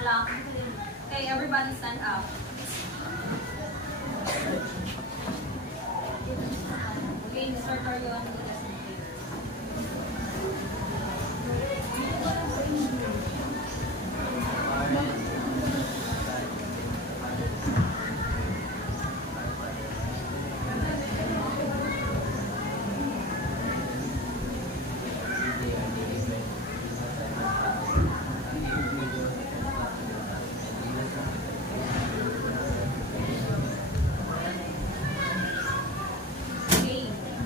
Hello? Okay, everybody stand up. Okay, Mr. Corion.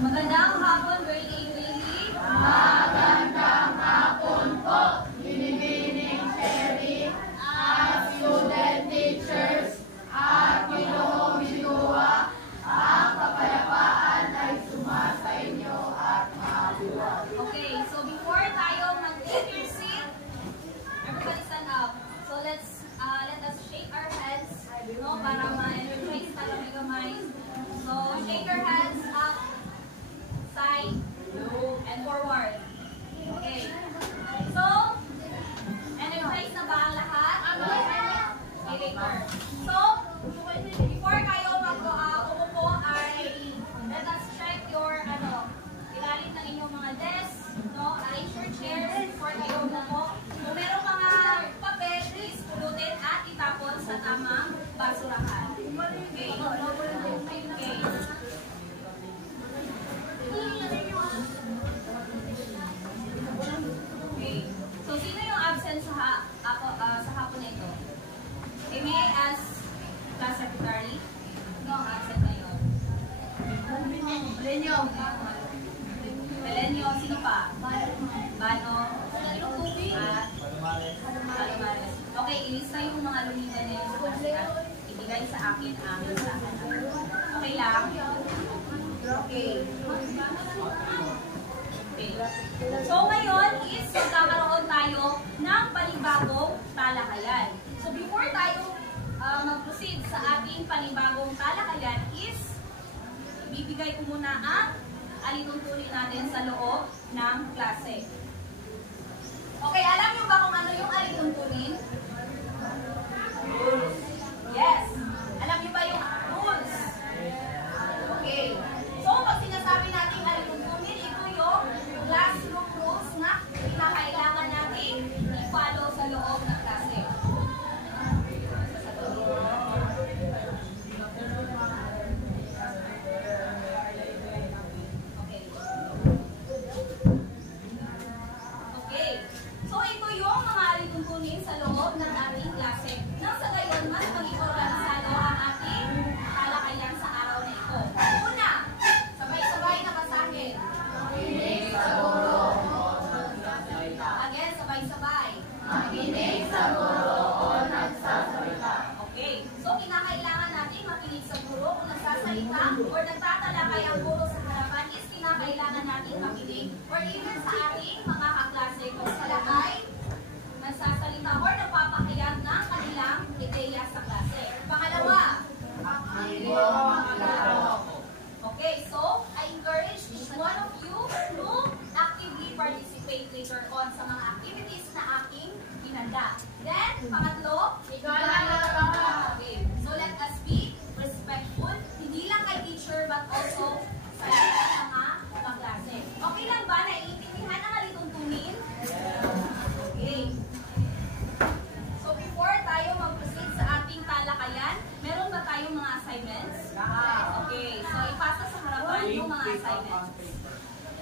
Magandang hapon, grade 8 lady. Magandang hapon po, binibining Sherry at student teachers at Ginoong Bidua. Ang kapayapaan ay sumasa inyo at mabuhay. Okay, so before tayo mag-take your seat, everybody stand up. So let us shake our hands, no, para ma-energize tayo may kamay. So shake your hands up, side, and forward. Okay. So, energize na ba ang lahat? Okay, later. So, before kayo umupo ay let us check your ilalim ng inyong mga desk, no? Arrange your chairs before kayo umupo. Kung merong mga papel, please pulutin at itapon sa tamang basurahan. Okay. Okay. Okay. So, sino yung absent sa hapon na ito? Okay, may I ask class secretary? No, absent na yun. Melenyo. Melenyo, sino pa? Bano. At Palomares. Okay, ilista yung mga lumitan na yung at ibigay sa akin ang listahan. Okay lang? Okay. Okay. So ngayon is magkakaroon tayo ng panibagong talakayan. So before tayo mag-proceed sa ating panibagong talakayan is bibigay ko muna ang alituntunin natin sa loob ng klase. Okay, alam niyo ba kung ano yung alituntunin? Yes. Alam niyo ba yung rules? Okay. So pag sinasabi natin alituntunin, ito yung classroom rules na kinakailangan natin i-follow sa loob ng klase. Okay. So ito yung mga alituntunin sa loob ng ating klase. Nang sa gayon, mas maging organisado ang ating talakayan sa araw na ito. Una, sabay-sabay na basahin. Makinig sa guro o nagsasalita. Again, sabay-sabay. Makinig sa guro o nagsasalita. Okay. So, kinakailangan natin makinig sa guro kung nagsasalita or nagtatalakay ang guro sa harapan is kinakailangan natin makinig or even sa ating mga kaklase kung sila ay nagsasalita or nagpapahayag ng kanilang ideya sa klase. Pangalawa, okay, so I encourage each one of you to actively participate later on sa mga activities na aking hinanda. Then, pangatlo, okay, so let us be respectful, hindi lang kay teacher but also sa mga kaklase. Okay lang ba? Naiintindihan ang alituntunin? Okay. So before tayo mag-proceed sa ating talakayan, meron ba tayong mga assignments? Okay. So ipasa sa harapan yung mga assignments.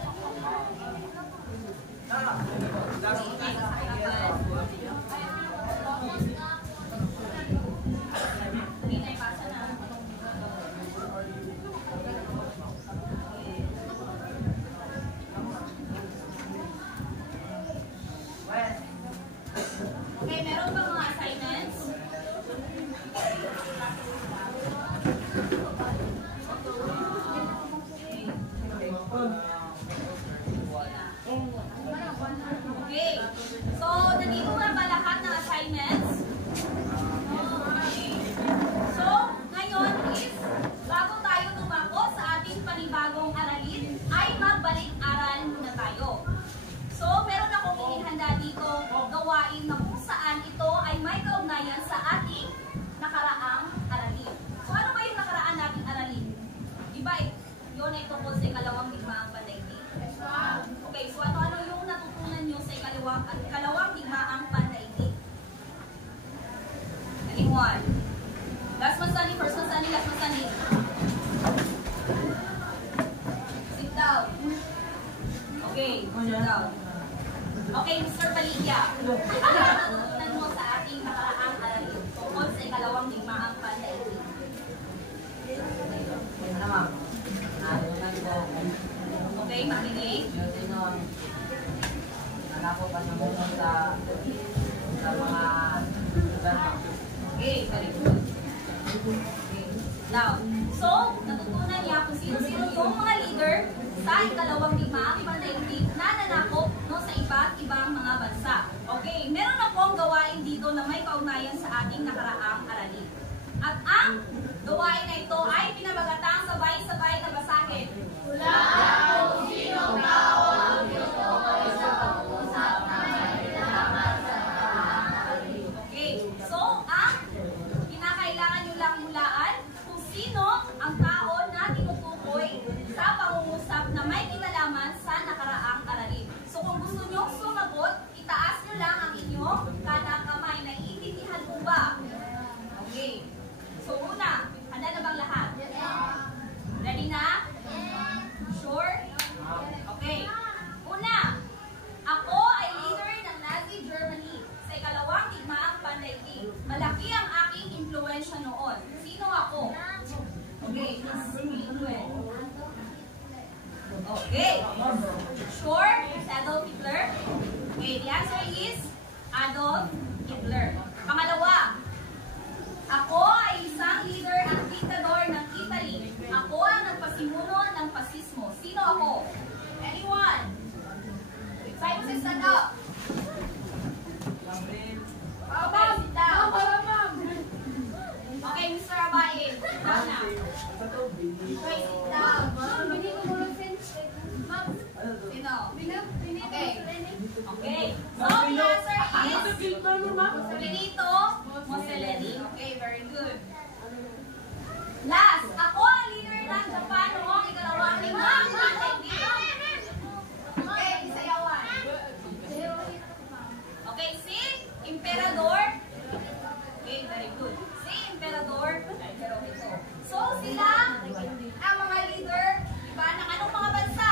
Ipasa sa harapan. Okay, naipasa na. Okay, meron ba mga assignments? Okay. So, nandito nga ba lahat ng assignments? Okay. So, ngayon is, bago tayo tumako sa ating panibagong aralin, ay magbalik-aral muna tayo. So, meron akong inihanda dito gawain na kung saan ito ay may kaugnay ikalawang digmaang pandaigdig. Anyone? Last one, Sunny. First one, Sunny. Last one, Sunny. Sit down. Okay, sit down. Okay, Mr. Baligya. Ano natutunan mo sa ating nakaraang aralin tungkol sa ikalawang digmaang pandaigdig? Okay, makinig. Okay, very good. Okay. Now, so, natutunan niya kung sino-sino yung mga leader sa ikalawang digmaang pandaigdig na nanakop no, sa iba't ibang mga bansa. Okay, meron akong gawain dito na may kaugnayan sa ating nakaraang aralin. At ang gawain na ito ay pinamagatang sabay-sabay na basahin. Hulaan kung sinong tao ang gusto ko sa pag-usap na may kinalaman sa nakaraang aralin. Okay, so ang kinakailangan nyo lang hulaan kung sino ang tao na tinutukoy sa pangungusap na may kinalaman sa nakaraang aralin. So kung gusto nyo sumagot, itaas nyo lang ang inyong kanang kamay. Naiintindihan mo ba? Okay. So una, handa na bang lahat? Ready na? Sure? Okay. Una, ako ay leader ng Nazi Germany sa ikalawang digmaang pandaigdig. Malaki ang aking impluwensya noon. Sino ako? Okay. Okay. Sure? Is Adolf Hitler? Okay, the answer is Adolf Hitler. Pangalawa, ako ay isang leader at diktador ng Italy. Ako ang nagpasimuno ng pasismo. Sino ako? Anyone? Excited to stand up. Okay, sit down. Okay, Mr. Abaye. Sit down na. Okay, sit down. Sino? Okay. Okay. So, the answer is Benito Mussolini. Okay, very good. Last, ako ang leader ng Japan noong ikalawang digmaang pandaigdig. Okay, isayawan. Okay, si Emperador. Okay, very good. Si Emperador Hirohito. So, sila ang mga leader, diba, ng anong mga bansa?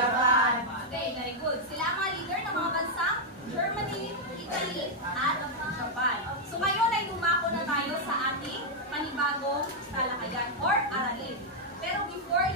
Japan. Okay, very good. Sila ang mga leader ng mga bansang Germany, Italy, at Japan. So ngayon ay dumako na tayo sa ating panibagong talakayan or aralin. Pero before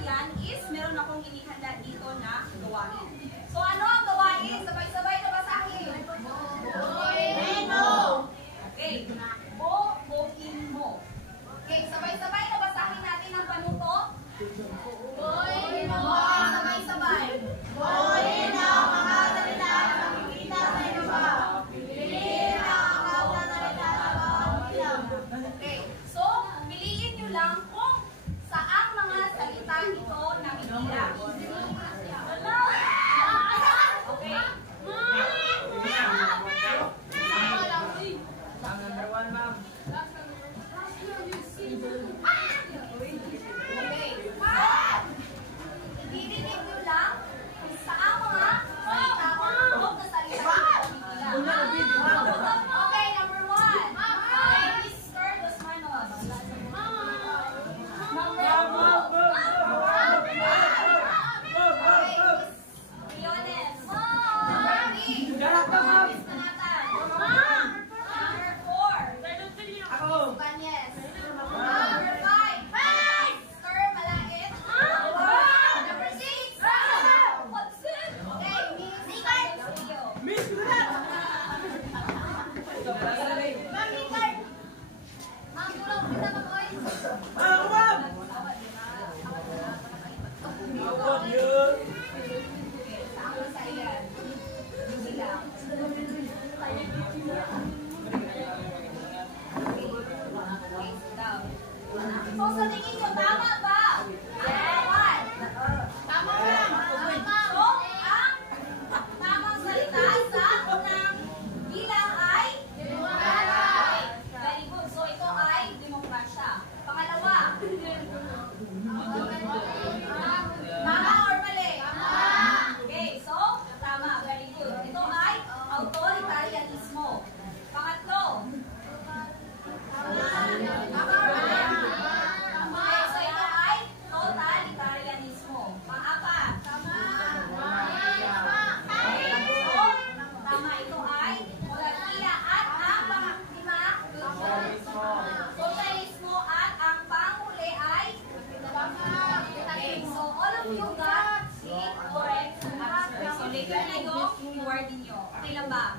later na yung reward ninyo. Okay lang ba?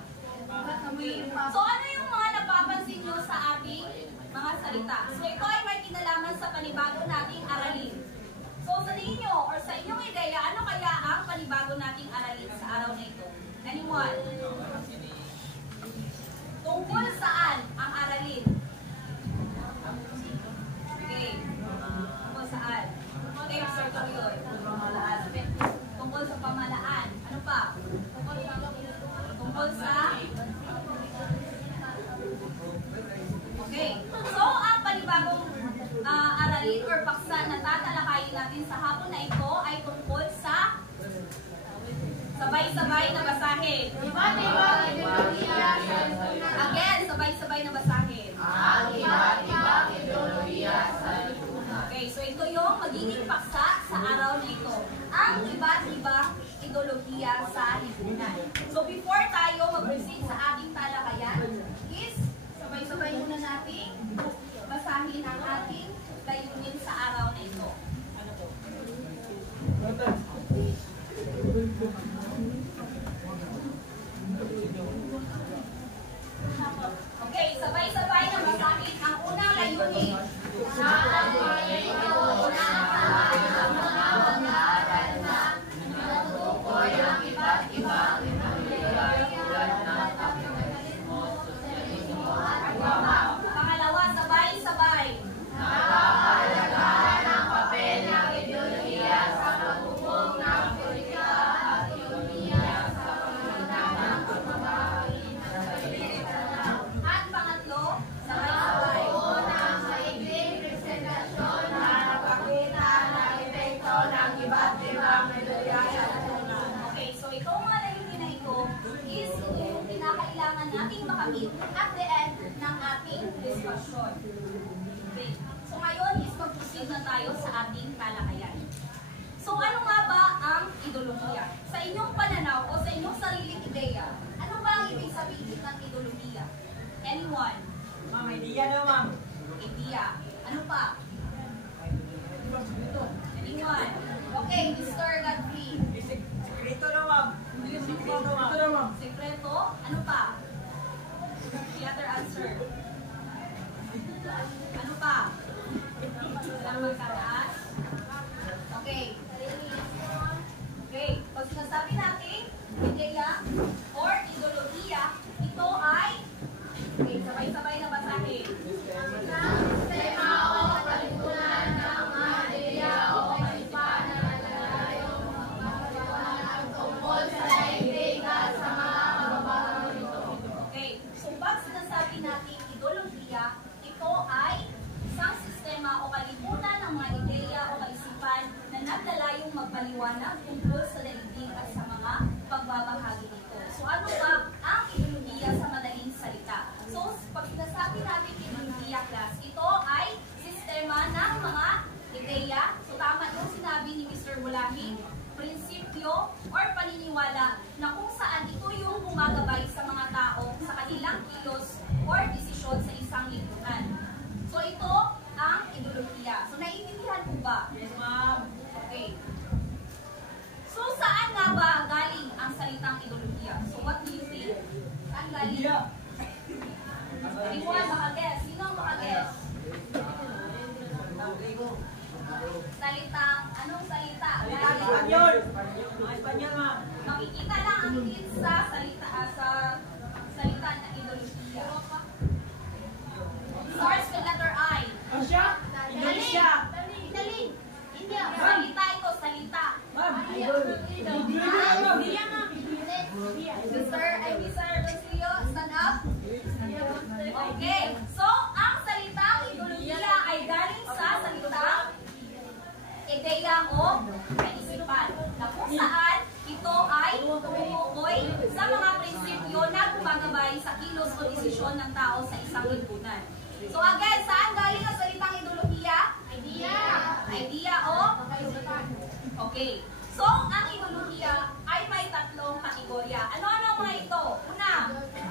Okay. So ano yung mga napapansin nyo sa ating mga salita? So ito ay may kinalaman sa panibago nating aralin. So sa ninyo or sa inyong ideya, ano kaya ang panibago nating aralin sa araw na ito? Anyone? Tungkol saan ang aralin? Okay. Tungkol saan? Okay, circle yun. Tungkol sa pamalaan. Ano pa? Tungkol sa... Okay. So, ang panibagong aralin or paksa na tatalakayin natin sa hapon na ito ay tungkol sa sabay-sabay na basahin. Again, sabay-sabay na basahin. Okay, so ito yung magiging paksa sa araw na ito. Ang iba't ibang ideolohiya sa lipunan. So before tayo mag-proceed sa ating talakayan, is sabay-sabay muna natin basahin ang ating layunin sa araw na ito. Ano po? Okay, sabay-sabay na basahin ang unang layunin. Pangalawa, sabay-sabay. Napapalagaan ang papel ng ideolohiya sa pagbubuo ng politika at ideolohiya sa pamamagitan ng pagbabawi ng pagkikita. At pangatlo, sabay-sabay. Unang maigling presentasyon na nagpakita ng epekto ng iba't ibang ideolohiya. Okay, so itong mga layunin na ito is ito yung kinakailangan nating makamit at the end ng ating diskusyon. Okay. So ngayon is mag-proceed na tayo sa ating talakayan. So ano nga ba ang ideolohiya? Sa inyong pananaw o sa inyong sariling ideya, ano ba ang ibig sabihin ng ideolohiya? Anyone? Ma'am, idea na ma'am. Idea. Ano pa? Anyone? Okay, Mr. Godfrey. Sekreto na ma'am. Sekreto ma'am. Sekreto? Ano pa? The other answer. Ano pa? Walang magtataas? Okay. Okay. Pag sinasabi natin, ideya or ideolohiya, ito ay okay, sabay-sabay na basahin. Sistema o kalipunan ng mga ideya o kalipan na nalalayong magpapaliwanag tungkol sa daigdig at sa mga kababalaw nito. Okay. So pag sinasabi natin ideolohiya, ito ay isang sistema o kalipunan ng mga ideya o kaisipan na naglalayong magpaliwanag tungkol sa daigdig at sa mga pagbabahagi nito. So ano ba ang ideolohiya sa madaling salita? So pag sinasabi natin ideolohiya class, ito ay sistema ng mga ideya. So tama yung sinabi ni Mr. Bulahin, prinsipyo or paniniwala na kung saan ito yung gumagabay sa mga tao sa kanilang kilos or desisyon sa isang lipunan. So ito ang ideolohiya. So naiintindihan po ba? Yes ma'am. Okay. So saan nga ba galing ang salitang ideolohiya? So what do you think? Saan galing? Idea. Anyone makaguess? Sino ang makaguess? Salitang, anong salita? Galing. Espanyol. Mga Espanyol ma'am. Makikita lang ang hint sa salita na ideolohiya. Source with letter I. Asia. Indonesia. Salita ito, salita. Ma'am. Idea ma'am. Mr. Rosilio, stand up. Okay. So, ang salitang ideolohiya ay galing sa salitang ideya o kaisipan, na kung saan ito ay tumutukoy sa mga prinsipyo na gumagabay sa kilos o desisyon ng tao sa isang lipunan. So again, saan galing ang salitang ideolohiya? Idea o kaisipan. Okay. So, ang ideolohiya ay may tatlong kategorya. Ano-ano ang mga ito? Una, okay,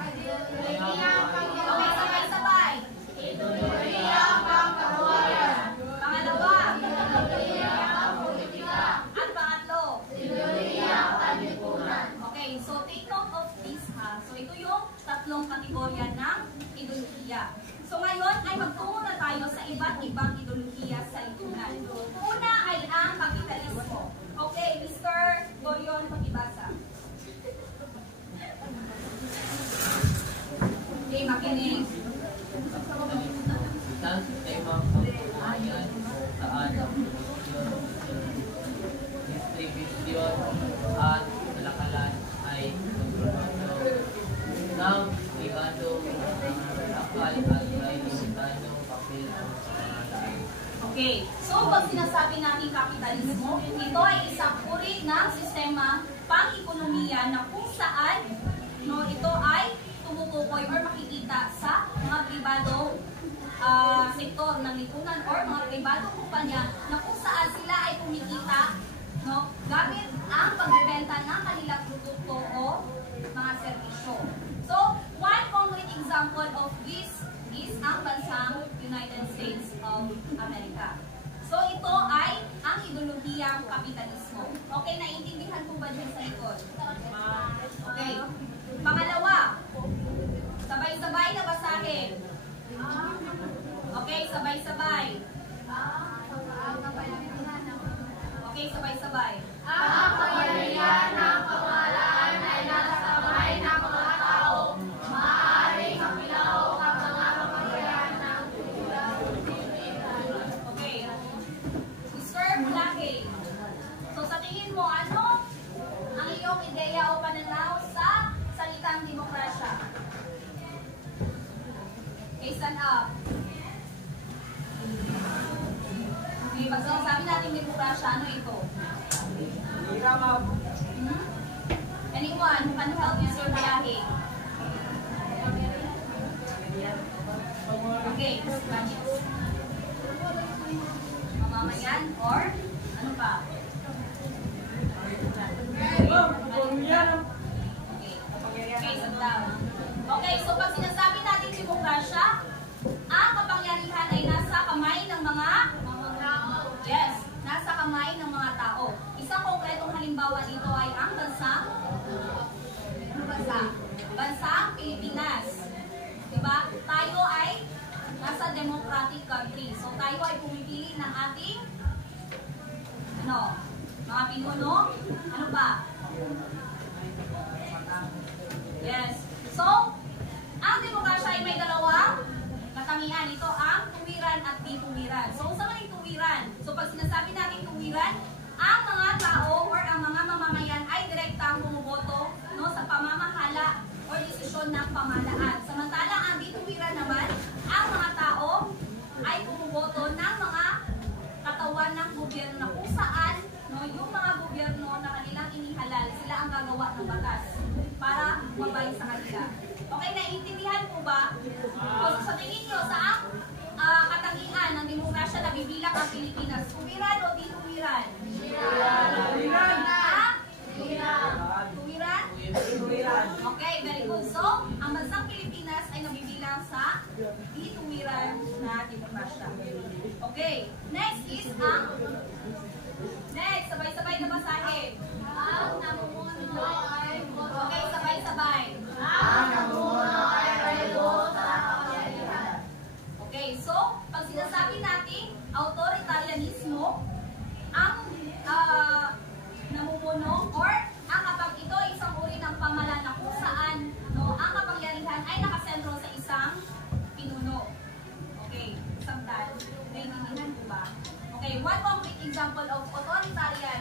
sabay-sabay. Pangalawa, at pangatlo. take note of this ha. So ito yung tatlong kategorya ng ideolohiya. So ngayon ay magtungo na tayo sa iba't ibang ideolohiya sa lipunan. Una ay ang kapitalismo. Okay, Mr. Gorion, pakibasa. Okay, makinig. Isang sistema pamamayan saan distribusyon at kalakalan ay kontrolado ng pribadong akal at may limitadong papel ang pamahalaan. Okay, so pag sinasabi natin kapitalismo, ito ay isang uri ng sistema pang-ekonomiya na kung saan ito ay tumutukoy or makikita sa mga pribadong sektor ng lipunan or mga pribadong kumpanya na kung saan sila ay kumikita gamit ang pagbebenta ng kanilang produkto o mga serbisyo. So, one concrete example of this is ang bansang United States of America. So, ito ay ang ideolohiyang kapitalismo. Okay, naiintindihan po ba dyan sa likod? Okay. Pangalawa, sabay-sabay na basahin. Okay, sabay-sabay. Okay, sabay-sabay. Ang kapangyarihan ng pamahalaan ay nasa kamay ng mga tao. Maaaring mapilahok ang mga kapangyarihan ng kultura. Okay. Mr. Mulake. So sa tingin mo, ano ang iyong ideya o pananaw sa salitang demokrasya? Okay, stand up. Okay, pag sinasabi natin demokrasya, ano ito? Hira, ma'am. Anyone who can help Mr. Mulake? Okay, Spanish. Mamamayan or ano pa? Okay, sandal. Okay, so pag sinasabi natin demokrasya, ang kapangyarihan ay nasa kamay ng mga tao. Yes, nasa kamay ng mga tao. Isang konkretong halimbawa dito ay ang bansang bansang Pilipinas. Diba? Tayo ay nasa democratic country. So tayo ay pumipili ng ating mga pinuno. Ano ba? Yes. So, ang demokrasya ay may dalawang katangian. Ito ang tuwiran at di tuwiran. So, sa mga tuwiran, so pag sinasabi natin tuwiran, ang mga tao or ang mga mamamayan ay direktang bumuboto sa pamamahala o desisyon ng pamahalaan. Samantala, ang di tuwiran naman, ang mga tao ay bumuboto ng mga katawan ng gobyerno na kung saan yung mga gobyerno na kanilang inihalal, sila ang gagawa ng batas para mabay sa kanila. Okay, naiintindihan po ba? So, sa tingin nyo, sa katangian ng demokrasya na bibilang ang Pilipinas, tuwiran o di tuwiran? Tuwiran. Tuwiran? Tuwiran. Okay, very good. So, ang bansang Pilipinas ay nabibilang sa di tuwiran na demokrasya. Okay, next is next, sabay-sabay na basahin. Ang namumuno ay Okay, sabay-sabay. ang namumuno ay relo sa kapangyarihan. Okay, so, pag sinasabi natin authoritarianismo, ang namumuno or ang kapag ito ay isang uri ng pamahalaan na kung saan ang kapangyarihan ay nakasentro sa isang pinuno. Okay, isang tal. Naiintindihan po ba? Okay, one concrete example of authoritarian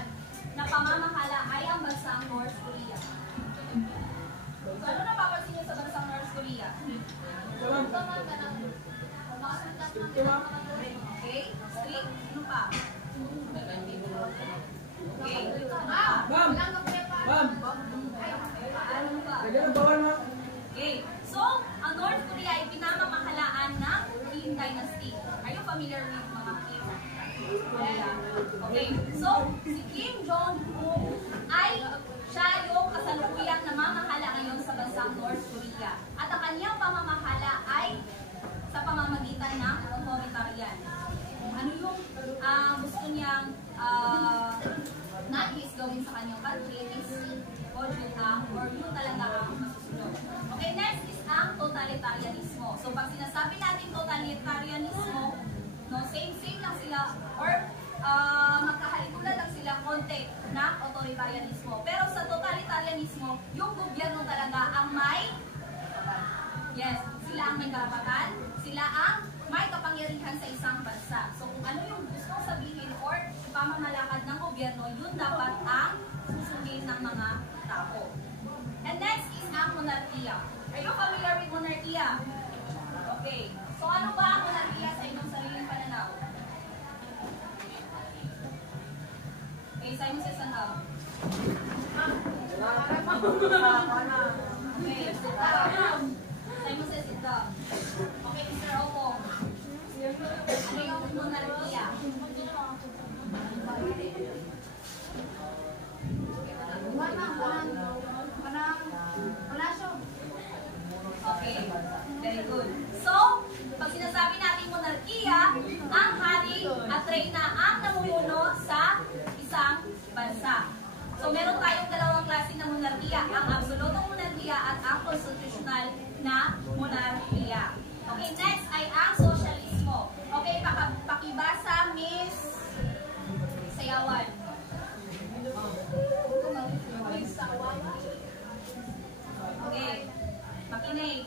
or yun talaga ang masusunod. Okay, next is ang totalitarianismo. So pag sinasabi natin totalitarianismo, no, same lang sila or magkahalintulad lang sila konti na authoritarianismo. Pero sa totalitarianismo, yung gobyerno talaga ang may sila ang may karapatan, sila ang may kapangyarihan sa isang bansa. So kung ano yung gusto sabihin or pamamalakad ng gobyerno, yun dapat ang susundin ng mga tao. And next is ang monarkiya. Are you familiar with monarkiya? Okay. So ano ba ang monarkiya sa inyong sariling pananaw? Okay, Simon says ano? Okay. Simon says ito. Okay, Mr. Opong. Ano yung monarkiya? Okay, very good. So, pag sinasabi natin monarkiya, ang hari at reyna ang namumuno sa isang bansa. So, meron tayong dalawang klase ng monarkiya, ang absolutong monarkiya at ang constitutional na monarkiya. Okay, next ay ang socialismo. Okay, pakibasa, Miss Sayawan. Okay, makinig.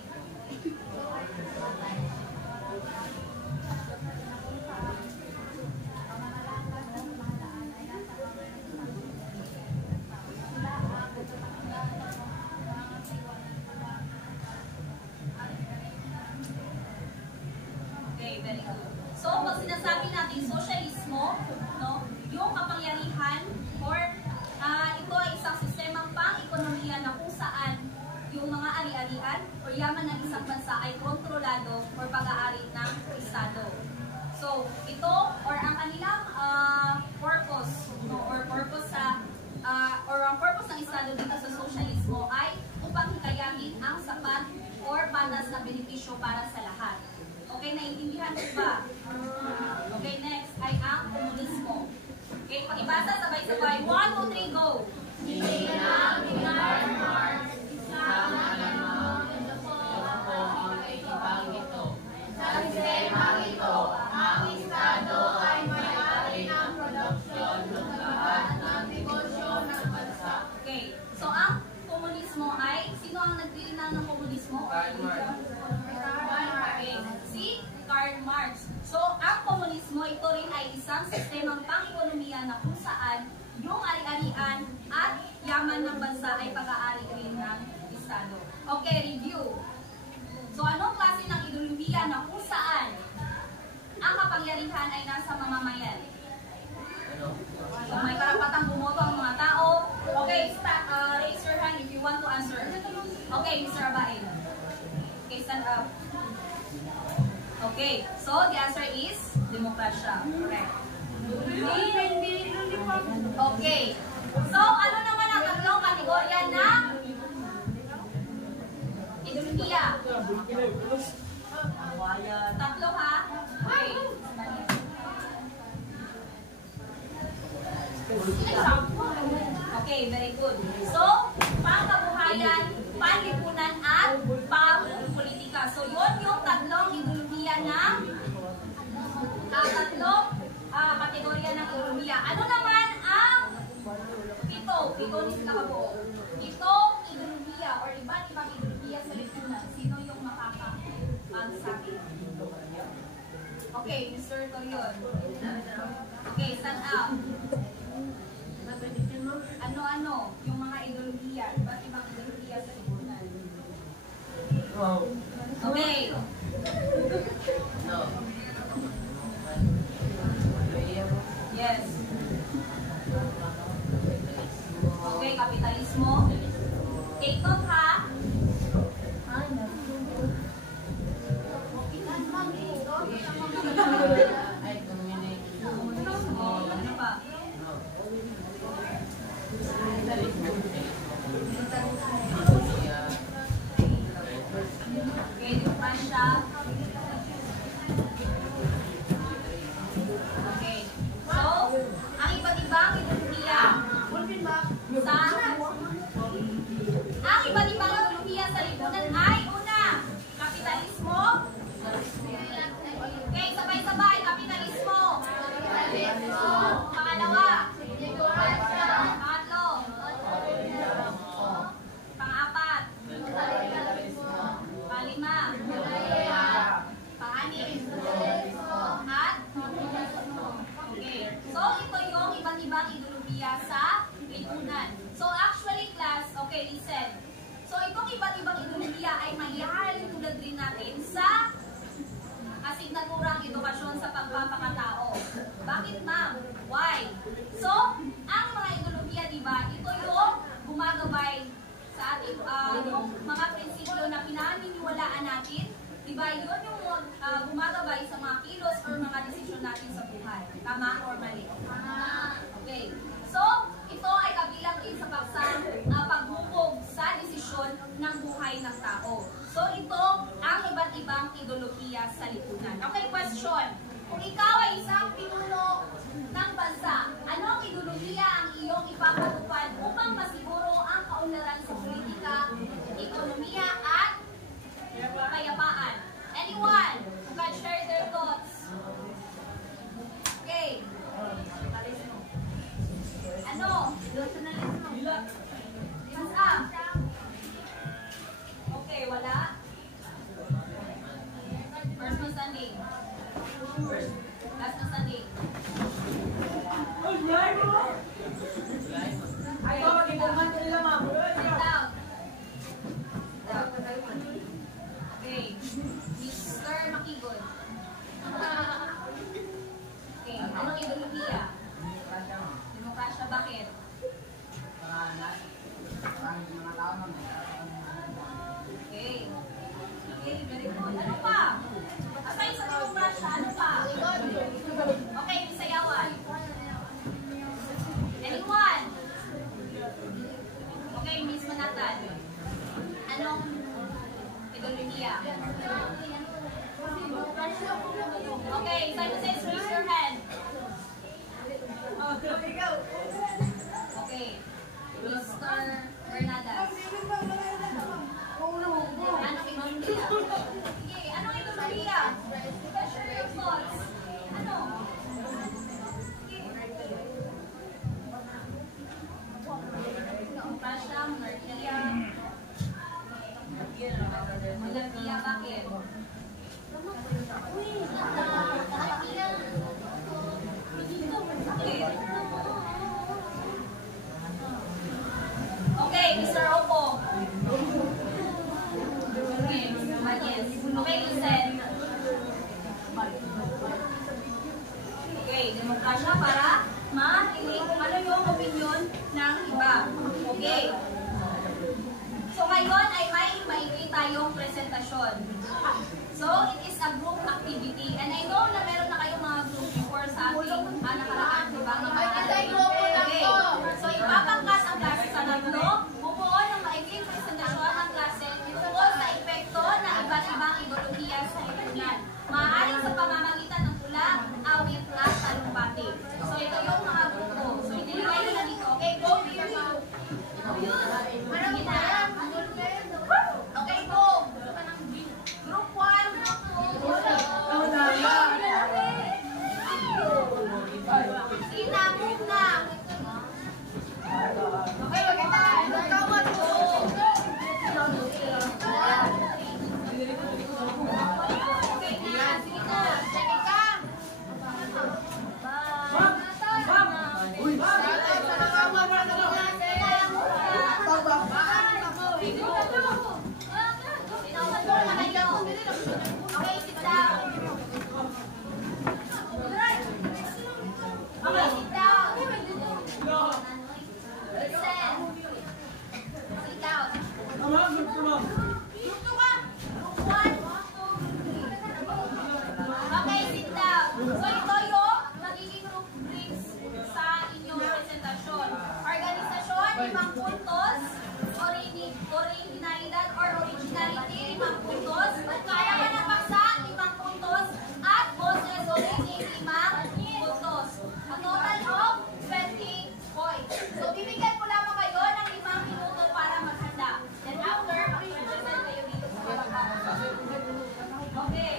Okay, very good. So, pag sinasabi natin socialismo, no, yung kapangyarihan or ito ay isang sistemang pang-ekonomiya na kung saan yung mga ari-arian o yaman ng isang bansa ay kontrolado or pag-aari ng Estado. So, ito or ang kanilang purpose, no, or purpose sa or ang purpose ng Estado dito sa socialismo ay upang hikayatin ang sapat or patas na benepisyo para sa lahat. Okay, naiintindihan mo ba? Okay, next ay ang komunismo. Okay, pakibasa sabay-sabay. 1, 2, 3, go! Hindi na Karl Marx isang alamang ang kaisipang ito. sa sistemang ito, ang Estado ay may-ari ng produksyon ng lahat ng negosyo ng bansa. Okay, so ang komunismo ay, sino ang nagdilinang ng komunismo? Karl Marx. Okay, si Karl Marx. So, ang komunismo, ito rin ay isang sistemang pang-ekonomiya na kung saan yung ari-arian at yaman ng bansa ay pag-aari rin ng Estado. Okay, review. So, anong klase ng ideolohiya na kung saan ang kapangyarihan ay nasa mamamayan? So, may karapatang bumoto ang mga tao. Okay, raise your hand if you want to answer. Okay, Mr. Abain. Okay, stand up. Okay, so the answer is demokrasya. Correct. Okay. So, ano naman ang tatlong kategorya ng ideolohiya? Tatlo ha? Okay. Okay, very good. So, pangkabuhayan, panlipunan at pang-politika. So, yun yung tatlong ideolohiya ng tatlong kategorya ng ideolohiya. Ano naman ang ito ni sila kabuo. Itong ideolohiya or iba't ibang ideolohiya sa lipunan. Sino yung makakapagsabi? Okay, Mr. Torion. Okay, stand up. Ano-ano yung mga ideolohiya, iba't ibang ideolohiya sa lipunan? Okay. No. Yes. Okay, kapitalismo. Take-off ha? Ay, community. Ano pa? No. Okay, demokrasya. Okay. So, ang iba't ibang ideolohiya sa ay maihalin tulad rin natin sa asignaturang edukasyon sa pagpapakatao. Bakit, ma'am? Why? So, ang mga ideolohiya, di ba, ito yung gumagabay sa ating yung mga prinsipyo na pinaniniwalaan natin, di ba, yun yung gumagabay sa mga kilos or mga desisyon natin sa buhay. Tama or mali? Okay. So, ito ay kabilang din sa paghubog sa desisyon ng buhay ng tao. So, ito ang iba't ibang ideolohiya sa lipunan. Okay, question. Kung ikaw ay isang pinuno ng bansa, anong ideolohiya ang iyong ipapatupad upang masiguro ang kaunlaran sa politika, ekonomiya, at kapayapaan? Anyone who can share their thoughts? Okay. Ano? Hands up. Okay, wala? First man standing. Last man standing. Ayaw, mag-ipungan ko nila, ma'am. Sit down. Okay. Mr. Makigod. Okay, anong ideolohiya? Demokrasya, bakit? Okay. Okay, very good. Ano pa? Aside sa demokrasya, ano pa? Okay, Bisayawan. Anyone? Okay, Miss Manatan. Anong ideolohiya? Okay, Simon says raise your hand. Okay. Mr. Bernadas. Anong ideolohiya? Sige, anong ideolohiya? Share your thoughts. Ano? Sige. Demokrasya, monarkiya. Monarkiya, bakit? Okay, Mr. Opo. Okay, Mr. Mañez. Okay, Lucen. Okay, demokrasya para marinig kung ano yung opinion ng iba. Okay. So ngayon ay may maigay tayong presentasyon. So it is a group activity. And I know na meron na kayong mga group before sa ating nakaraan, di ba? Okay. So ipapangkas ang klase sa tatlo. Bumuo ng maiging presentasyon ang klase tungkol sa epekto na iba't ibang ideolohiya sa lipunan. Maaaring sa pamamagitan ng tula, awit at talumpati. So ito yung mga grupo. So inilagay nila dito. Okay, go here. Sige na. Okay, go. Group 1, Group 2. Sige na, move na. Okay, maganda. Nagkawat ko. Okay na, sige na. Sige ka. Okay, sit down. Okay, sit down. Listen. Sit down. Group 2 ka. Group 1. Okay, sit down. So ito yung magiging rubrics sa inyong presentasyon. Organisasyon, 5 puntos. Originalidad or originality, 5 puntos. Kaya ka ng paksa, 5 puntos. At boses origin, 5 puntos. A total of 20 points. So, bibigyan ko lamang kayo ng 5 minuto para maghanda. Then after, mag-present kayo dito sa palakpakan. Okay.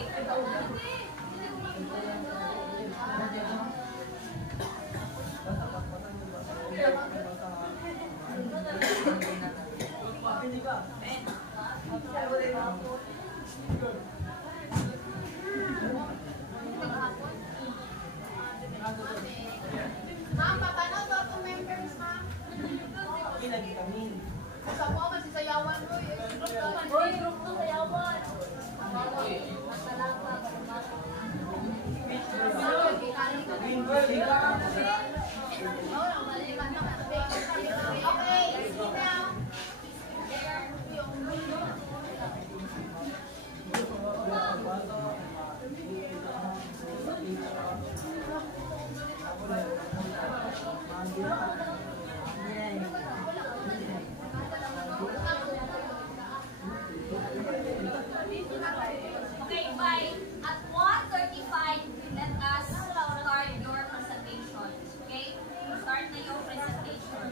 Ma'am, papano to members, ma'am? Lagi kami. Sa mo man si sayawan mo. Hoy, group to sayawan. Masalamat. Okay, sit down. Okay, bye. At 1:35, let us start your presentation. Okay? Start na yung presentation.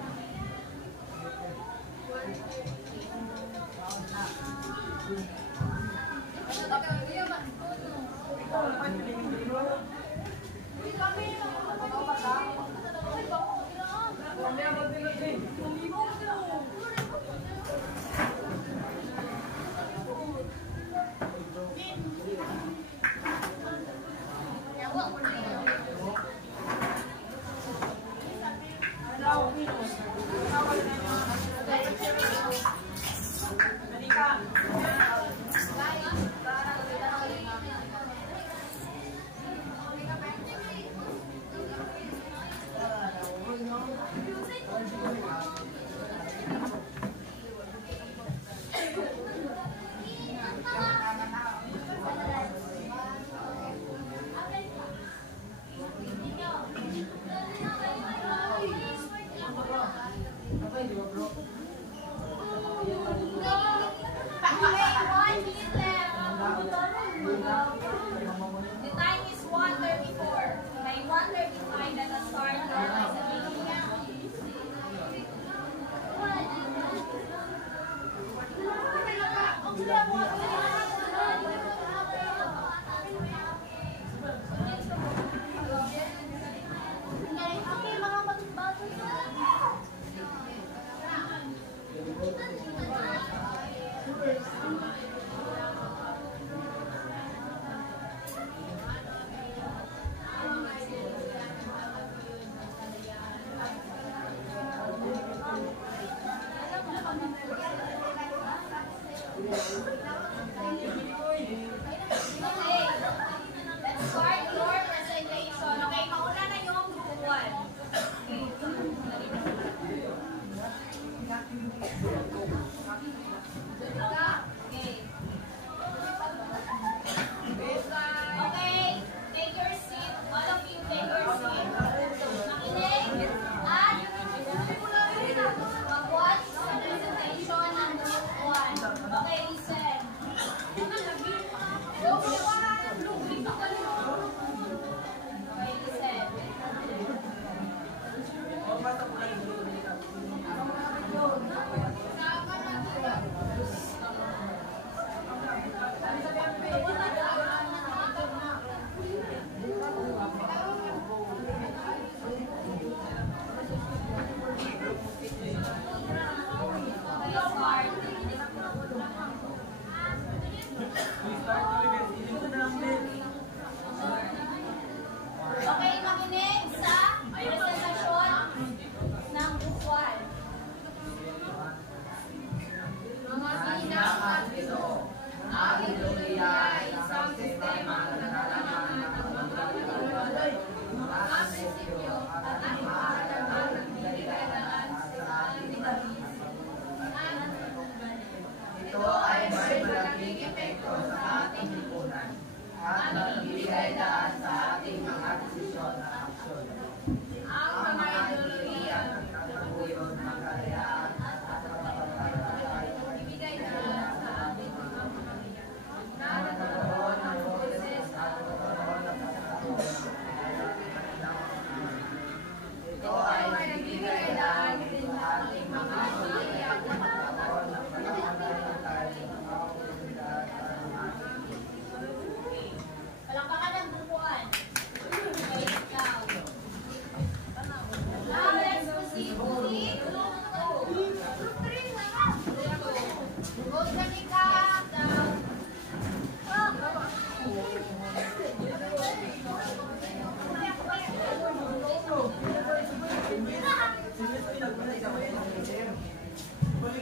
The time is 1:34. By 1:35, let us start your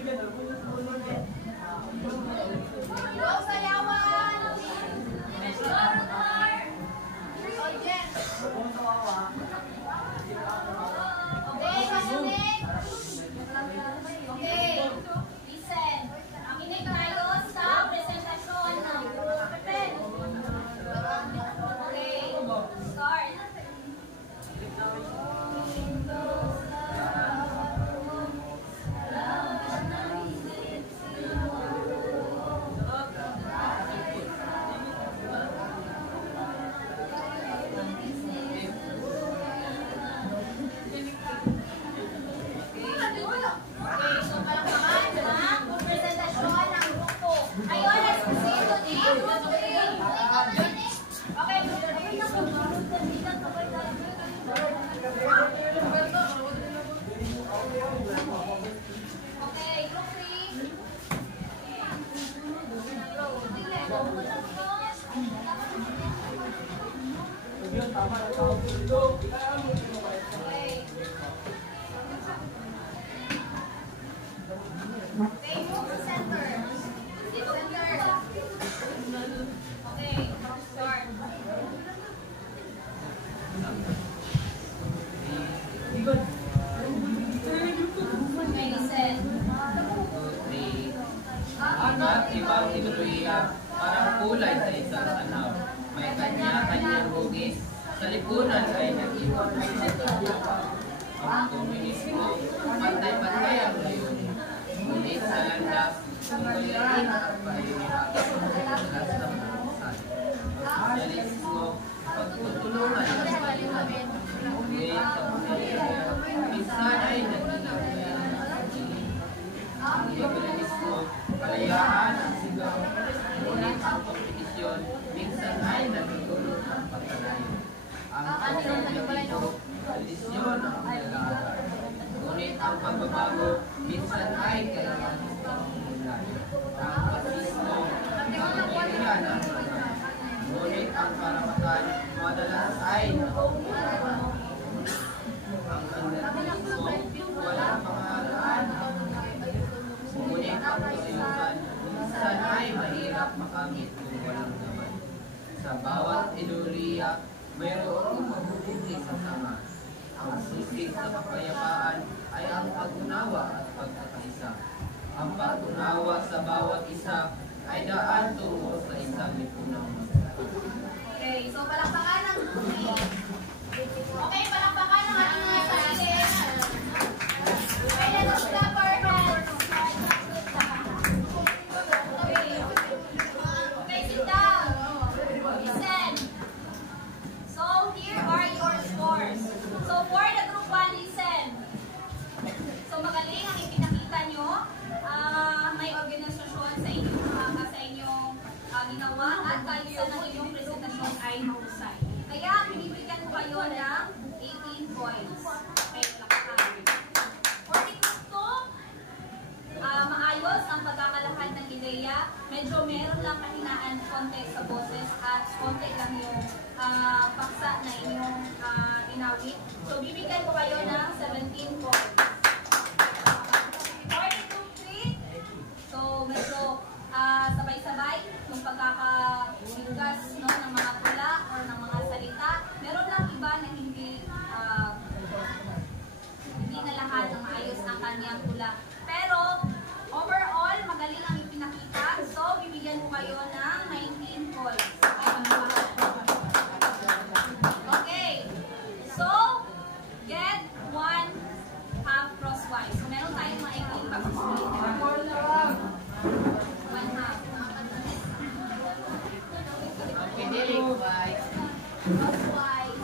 Wow, sayawan! Okay, makinig. Okay, listen. Makinig tayo sa presentasyon ng Pepen. Okay, start. Okay, so palakpakan ang presentasyon ng grupo. Ayun, let's proceed to the group 3. Okay, okay, group 3. Okay. Okay, move to center. Center. Okay, start. Okay, listen. At ibang tinuloya parang kulay sa isang tanaw. May kanya-kanyang hugis. Sa lipunan ay nag-ibang ang komunismo. Pantay-pantay ang layunin. Ngunit sa landas, sulirain at pahihirap ang landas ng bansa. Sosyalismo, pagtutulungan ng paliwanag. Ngunit sa pamilya, minsan ay nagiging ang liberalismo, kalayaan ang sigaw. Ngunit ang kompetisyon, minsan ay nagtutulong ng pagkalayo. Ang pagkakaliyo, tradisyon ang nag-aaral. Ngunit ang pagbabago, minsan ay kailangan ng pangulayo. Ang pasismo, kapangyarihan ang mga. Ngunit ang karapatan, madalas ay nakukulaan. Ang kandidatismo, walang pangalaan ang ngunit ang kasayupan, minsan ay mahirap makamit kung walang naman. Sa bawat teorya, mayroong mabubuti sa tama. Ang susig sa kapayapaan ay ang pag-unawa at pagkakaisa. Ang pag-unawa sa bawat isa ay daan tungo sa isang lipunang masaya. Okay, so palakpakan ng group 3. Okay, palakpakan ng ating mga sarili. Okay, let us clap our hands. Okay, sit down. Listen. So, here are your scores. So, for the group 1, listen. So, magaling ang ipinakita nyo. May organisasyon sa inyong ginawa at kaisa ng inyong presentasyon ay mahusay. Kaya, binibigyan ko kayo ng 18 points. Okay, palakpakan. For the group 2, maayos ang pagkakalahad ng ideya. Medyo meron lang kahinaan konti sa boses at konti lang yung paksa na inyong inawit. So, bibigyan ko kayo ng 17 points. For the group 3, so medyo sabay-sabay yung pagkakabigkas ng mga tula or ng mga salita. Meron lang iba na hindi na lahat ng maayos ang kanyang tula. Pero, overall, magaling ang ipinakita. So, bibigyan ko kayo ng 19 points. Okay. So, get 1 half crosswise. So, meron tayong maikling pagsusulit. 1 half. Pinilig, bye. Crosswise.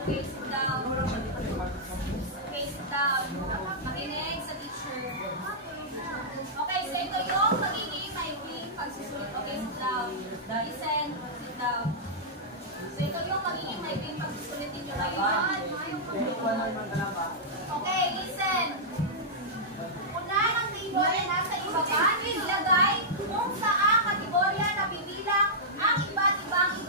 Okay, sit down. Okay, sit down. Makinig sa teacher. Okay, so ito yung magiging maikling pagsusulit. Okay, sit down. Listen, sit down. So ito yung magiging maikling pagsusulit ninyo ngayon. Okay, listen. Unahan ang table na nasa ibaba. Ilagay kung saan kategorya na bibilang ang iba't ibang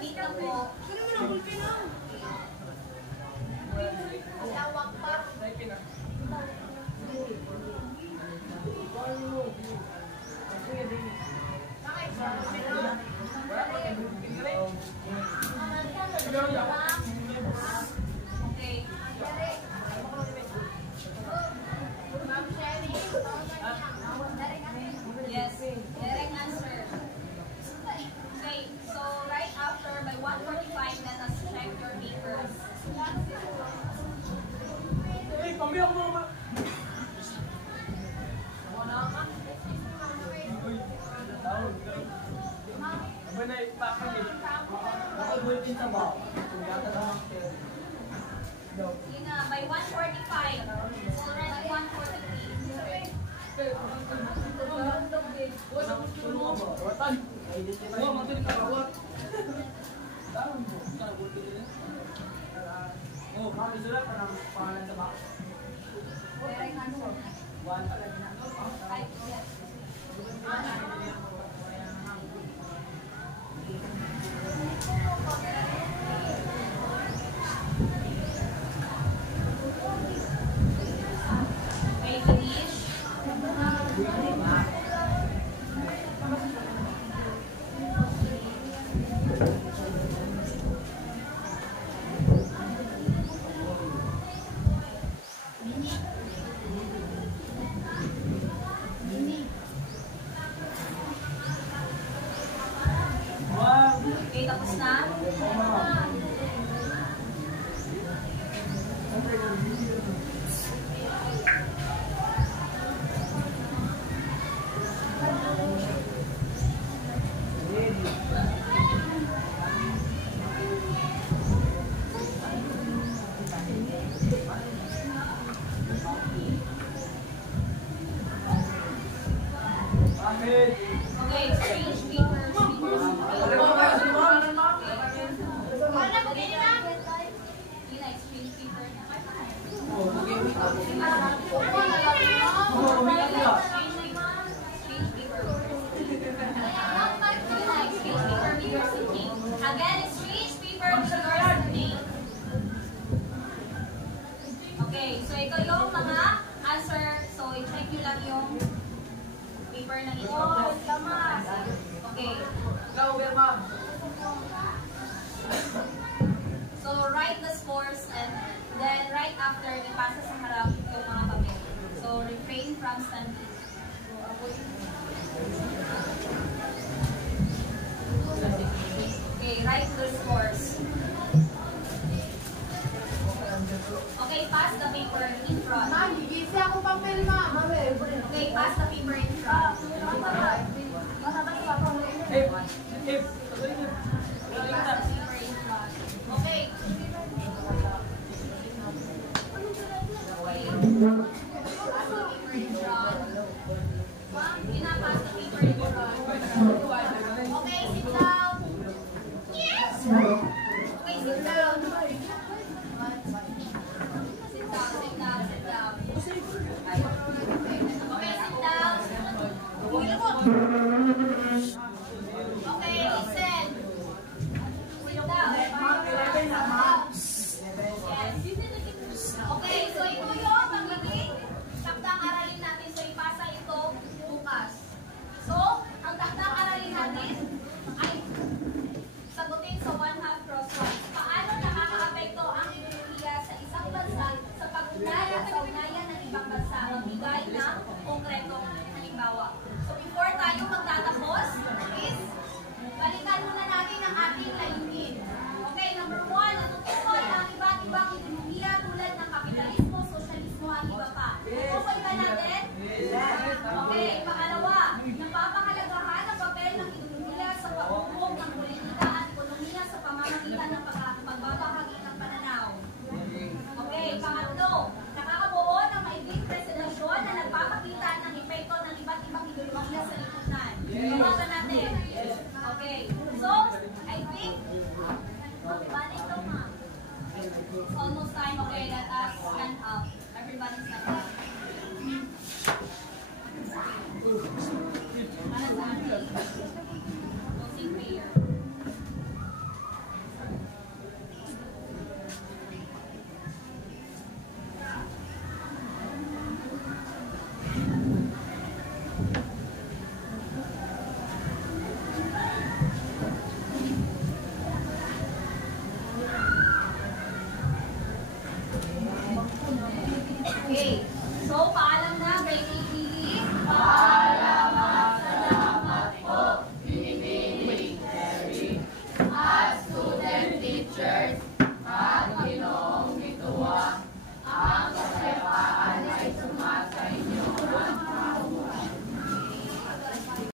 Dito po. Lawak pa. Okay. Ma'am Sherry. Yes. Direct answer. Okay. So right after by 1:45, let us check your papers. Yun na, by 1:45. It's already 1:43. Direct answer. Right, yes. Okay, finish. Okay, tapos na. Okay, exchange papers. Exchange paper. Again, exchange paper with yours name. Okay, so ito yung mga answer. So, i-check nyo lang yung paper na ito. Okay. So, write the scores and then right after, ipasa sa harap yung mga papel. So, refrain from standing. Okay, write the scores. Okay, pass the paper in front. Ma'am, gigisi ako papel, ma'am. Okay, pass the paper in front. Okay. Pinapass the paper in front. Okay, sit down. Yes! Okay, sit down. Sit down, sit down, sit down. Okay, sit down. Okay, listen. Sit down. Yes. Okay, so ito yung magiging takdang aralin natin. So, ipasa ito bukas. So, ang takdang aralin natin ay sagutin sa one-half crosswise. Paano nakaka-apekto ang ekonomiya sa isang bansa sa pag-ugnayan sa ugnayan ng ibang bansa? Magbigay ng konkretong halimbawa. So, before tayo magtatapos, is balikan muna natin ang ating layunin. Okay, number 1, natutukoy ang iba't ibang ekonomiya tulad ng kapitalismo, sosyalismo at iba pa. Tutukoy ba natin? Okay,